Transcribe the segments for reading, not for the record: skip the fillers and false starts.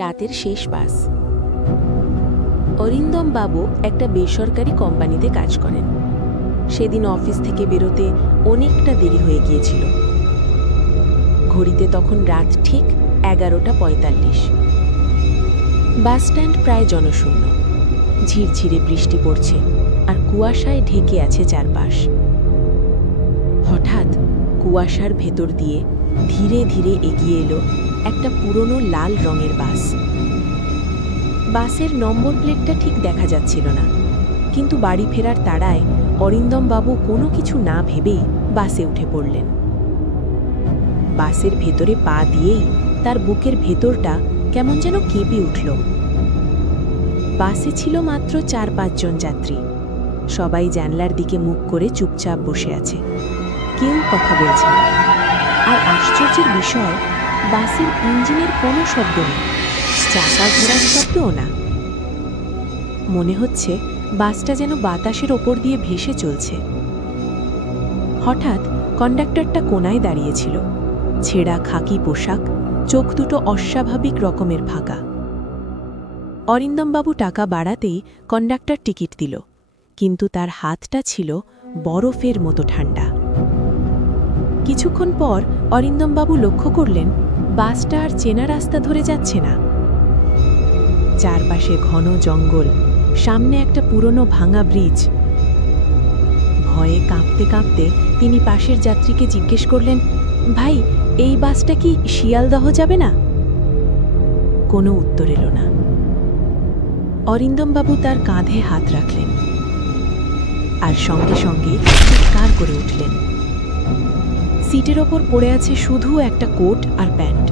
রাতের শেষ বাস। অরিন্দম বাবু একটা বেসরকারি কোম্পানিতে কাজ করেন। সেদিন অফিস থেকে বেরোতে অনেকটা দেরি হয়ে গিয়েছিল। ঘড়িতে তখন রাত ঠিক 11:45। বাসস্ট্যান্ড প্রায় জনশূন্য। ঝিরঝিরে বৃষ্টি পড়ছে আর কুয়াশায় ঢেকে আছে চারপাশ। হঠাৎ কুয়াশার ভেতর দিয়ে ধীরে ধীরে এগিয়ে এলো একটা পুরনো লাল রঙের বাস। বাসের নম্বর প্লেটটা ঠিক দেখা যাচ্ছিল না, কিন্তু বাড়ি ফেরার তাড়ায় অরিন্দম বাবু কোনো কিছু না ভেবেই বাসে উঠে পড়লেন। বাসের ভেতরে পা দিয়েই তার বুকের ভেতরটা কেমন যেন কেঁপে উঠল। বাসে ছিল মাত্র 4-5 জন যাত্রী। সবাই জানলার দিকে মুখ করে চুপচাপ বসে আছে, কেউ কথা বলছে না। আর আশ্চর্যের বিষয়, বাসের ইঞ্জিনের কোনো শব্দ নেই, চাকা ঘোরার শব্দও না। মনে হচ্ছে বাসটা যেন বাতাসের ওপর দিয়ে ভেসে চলছে। হঠাৎ কন্ডাক্টরটা কোনায় দাঁড়িয়েছিল, ছেঁড়া খাকি পোশাক, চোখ দুটো অস্বাভাবিক রকমের ফাঁকা। অরিন্দমবাবু টাকা বাড়াতেই কন্ডাক্টর টিকিট দিল, কিন্তু তার হাতটা ছিল বরফের মতো ঠান্ডা। কিছুক্ষণ পর অরিন্দমবাবু লক্ষ্য করলেন বাসটা আর চেনা রাস্তা ধরে যাচ্ছে না। চারপাশে ঘন জঙ্গল, সামনে একটা পুরনো ভাঙা ব্রিজ। ভয়ে কাঁপতে কাঁপতে তিনি পাশের যাত্রীকে জিজ্ঞেস করলেন, ভাই, এই বাসটা কি শিয়ালদহ যাবে না? কোনো উত্তর এলো না। অরিন্দমবাবু তার কাঁধে হাত রাখলেন আর সঙ্গে সঙ্গে চিৎকার করে উঠলেন। সিটের ওপর পড়ে আছে শুধু একটা কোট আর প্যান্ট,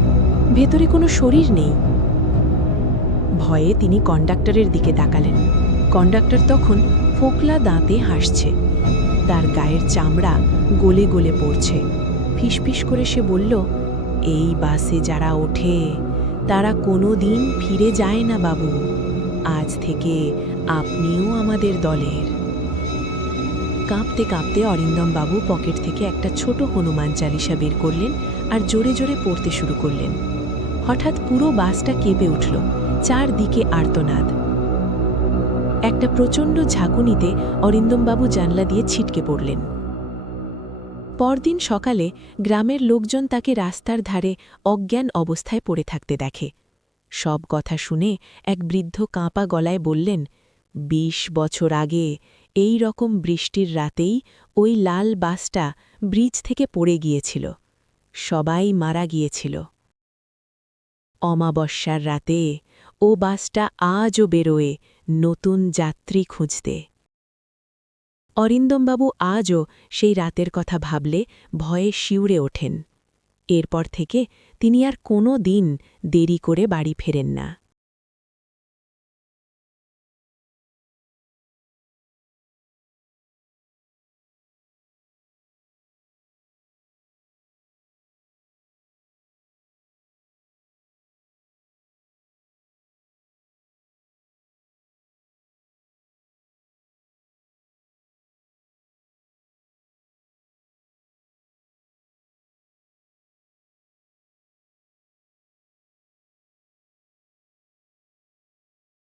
ভেতরে কোনো শরীর নেই। ভয়ে তিনি কন্ডাক্টরের দিকে তাকালেন। কন্ডাক্টর তখন ফোকলা দাঁতে হাসছে, তার গায়ের চামড়া গলে গলে পড়ছে। ফিসফিস করে সে বলল, এই বাসে যারা ওঠে তারা কোনো দিন ফিরে যায় না বাবু, আজ থেকে আপনিও আমাদের দলের। কাঁপতে কাঁপতে অরিন্দমবাবু পকেট থেকে একটা ছোট হনুমান চালিসা বের করলেন আর জোরে জোরে পড়তে শুরু করলেন। হঠাৎ পুরো বাসটা কেঁপে উঠল, চারদিকে আর্তনাদ। একটা প্রচণ্ড ঝাঁকুনিতে অরিন্দমবাবু জানলা দিয়ে ছিটকে পড়লেন। পরদিন সকালে গ্রামের লোকজন তাকে রাস্তার ধারে অজ্ঞান অবস্থায় পড়ে থাকতে দেখে। সব কথা শুনে এক বৃদ্ধ কাঁপা গলায় বললেন, 20 বছর আগে এই রকম বৃষ্টির রাতেই ওই লাল বাসটা ব্রিজ থেকে পড়ে গিয়েছিল, সবাই মারা গিয়েছিল। অমাবস্যার রাতে ও বাসটা আজও বেরোয় নতুন যাত্রী খুঁজতে। অরিন্দমবাবু আজও সেই রাতের কথা ভাবলে ভয়ে শিউরে ওঠেন। এরপর থেকে তিনি আর কোনো দিন দেরি করে বাড়ি ফেরেন না।